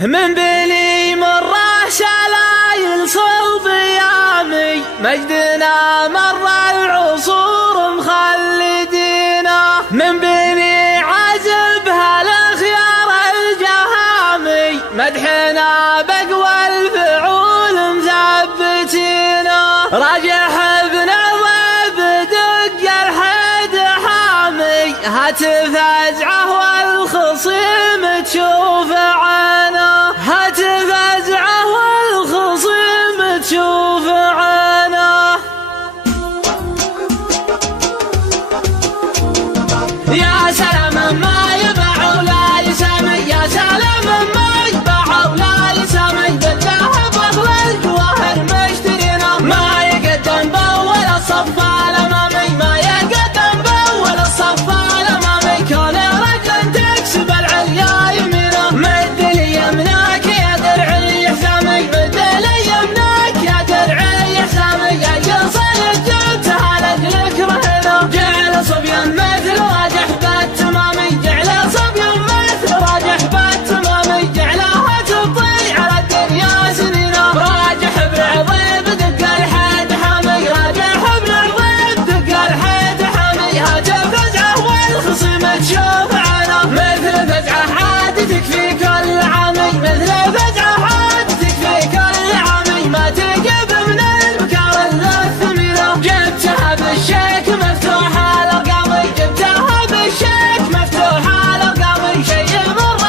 من بلي مره شلايل صلب يامي مجدنا مر العصور مخلدينا. من بني عزب هالخيار الجهامي مدحنا بقوى الفعول مثبتينا. راجح ابن الضيب دق الحد حامي هاتف ازعه والخصيم تشوف عينه. هاتف ازعه والخصيم تشوف عينه. يا سلام ما يباع ولا يسمي، يا سلام ما يباع ولا يسمي، بالذهب واخر الجواهر مشترينا. ما يقدم باول الصف الامامي، ما يقدم باول الصف الامامي. كون رجل تكسب العليا يمينه. مد لي يمناك يا درعي حسامي، مد لي يمناك يا درعي حسامي. اي صيد جبتها لاجلك رهنا. جعل صبيان مثل راجح بالتمامي، جعل صبيان مثل راجح بالتمامي. جعلها تبطي على الدنيا سنينا. راجح ابن عظيم دق الحد حامي، راجح ابن عظيم دق الحد حامي. هاتف فزعه والخصيم تشوف عينه. مثل فزعه عاد تكفي كل عامي، مثل فزعه عاد تكفي كل عامي. ما تقب من البكار الا الثمينه. جبتها بالشيك مفتوح الارقامي، جبتها بالشيك مفتوح الارقامي. شي مر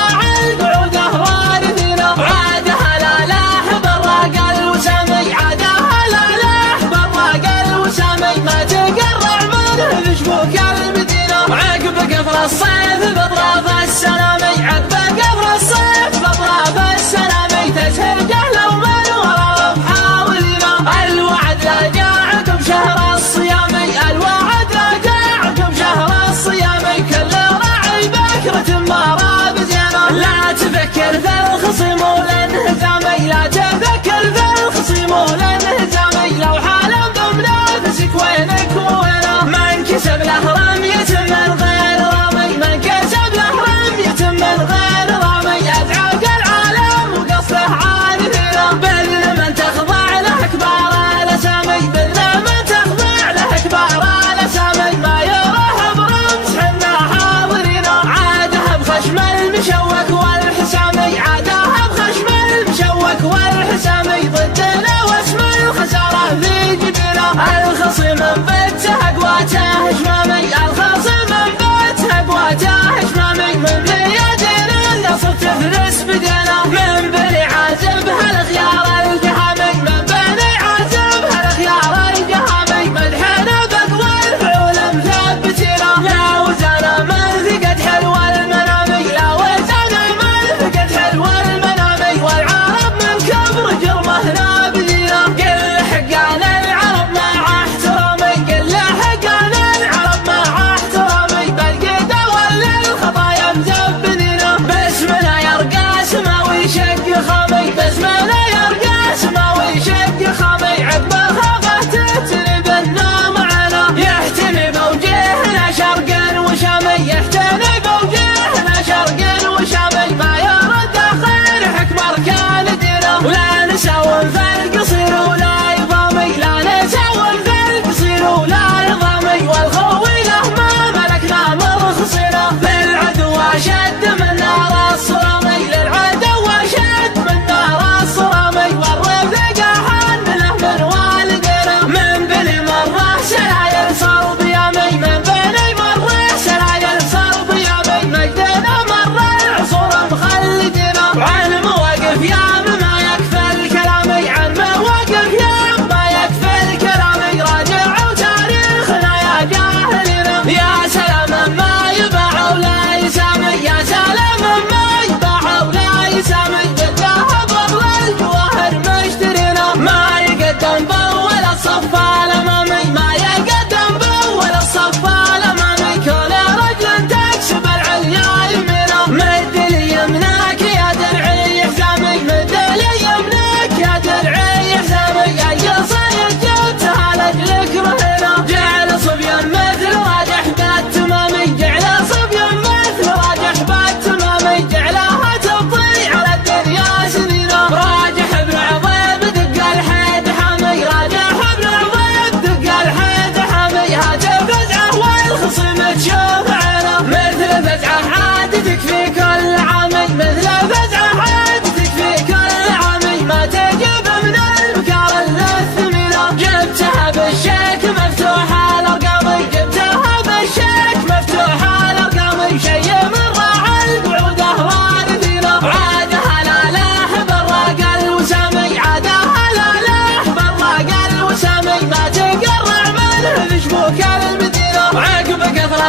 القعوده وارثينا. عادها لا لاح براق الوسامي، عادها لا لاح براق الوسامي. ما تقرع منه بشبوك المدينه. عقب قفر الصيف باطراف السلامي، عقب قفر الصيف باطراف السلامي. تسهل جهله ومن وراء محاولينا. الوعد لا جاء عقب شهر الصيامي، الوعد لا جاء عقب شهر الصيامي. كل راعي بكرة ما راب زينه. لا تفكر في الخصيم والانهزامي، لا تفكر في الخصيم والانهزامي. لو حالا بمنافسك وينك ووينه. من كسب له رمية من غير رامي، من كسب له رمية من غير رامي. ادعاق العالم وقصده عارفينه. بل من تخضع له كبار الاسامي، بل من تخضع له كبار الاسامي. ما يروح برمس حنا حاضرينه. عادها بخشم المشوك والحسامي، عادها بخشم المشوك والحسامي. ضدنا واسم الخساره في جبينه. الخصيم انبته اقواته شمامي، الخصيم انبته اقواته شمامي. من بيدين النصر تفلس بدينا. من بني عازب هالخيار الجهامي، من بني عازب هالخيار الجهامي. مدحنا بقوى الفعول مثبتينا. لا وزانا من ثقت حلو المنامي، لا وزانا من ثقت حلو المنامي. والعرب من كبر جرمه نابذينا. قل حقان العرب مع احترامي،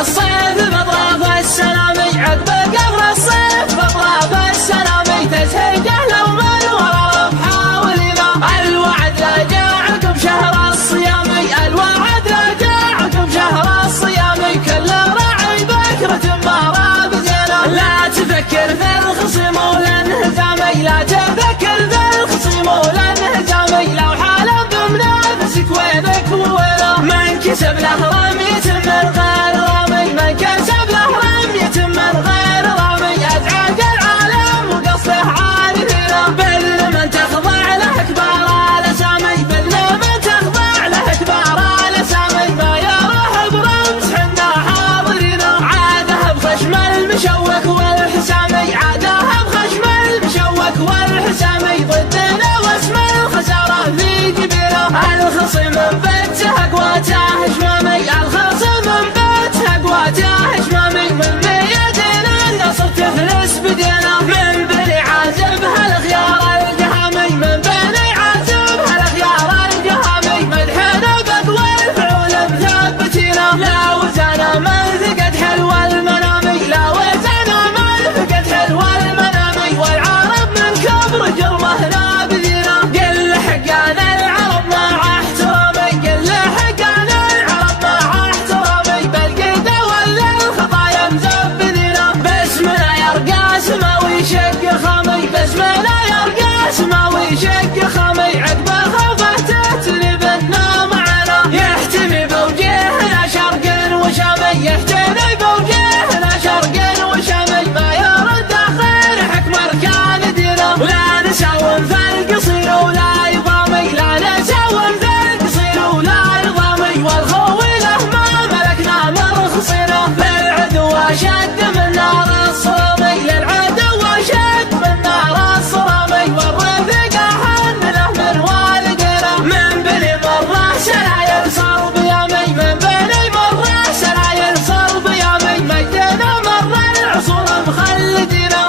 الصيف بأطراف السلامي عقب قبر الصيف بأطراف السلامي تزهق لو من ورا بحاولنا الوعد لا جاء عقب شهر الصيامي الوعد لا جاء عقب شهر الصيامي كل راعي بكرة مباراة بزينة لا تفكر في الخصم والانهزامي لا تفكر في الخصم والانهزامي لو حالف بمنافسك وينك ووينه من كسب له رمية من غير رامي من كسب له رمية من غير رامي أزعج العالم وقصده عارفينه بل من تخضع له كبار الأسامي بل من تخضع له كبار الأسامي ما يروح برمز حنا حاضرينه عاده بخشم المشوك والحسامي عاده بخشم المشوك والحسامي ضدنا واسم الخسارة في جبينه الخصم بيته قواته هجمامي الخصم بيته قواته هجمامي من بيدنا النصر تفلس بدينا من بني عازب هالخيار الجهامي من بني عازب هالخيار الجهامي مدحنا بقوى الفعول مثبتينا لا وزانا من ثقت حلو المنامي لا وزانا من ثقت حلو المنامي والعرب من كبر جرمه نابذينا قل حقنا العرب مع احترامي قل حقنا العرب مع احترامي بالقيده ولا الخطايا مزبذينا باسمنا يرقى سماوي شق خامي باسمنا يرقى سماوي شق خامي عقب خافته تلبنا معنا يحتمي بوجهنا شرق وشامي يحتمي بوجهنا شرق وشامي ما يرد اخر حكم اركان دينا ولا نساوم في القصير ولا يضامي لا نساوم في القصير ولا يضامي والخوي له ما ملكنا مرخصينا للعدو اشد من نار الصرامي للعدو اشد من نار الصرامي والرفيق احن له من والدينا من بني مره سلايل صار بيامي من بني مره سلايل صار بيامي مجدنا مره العصور مخلدينا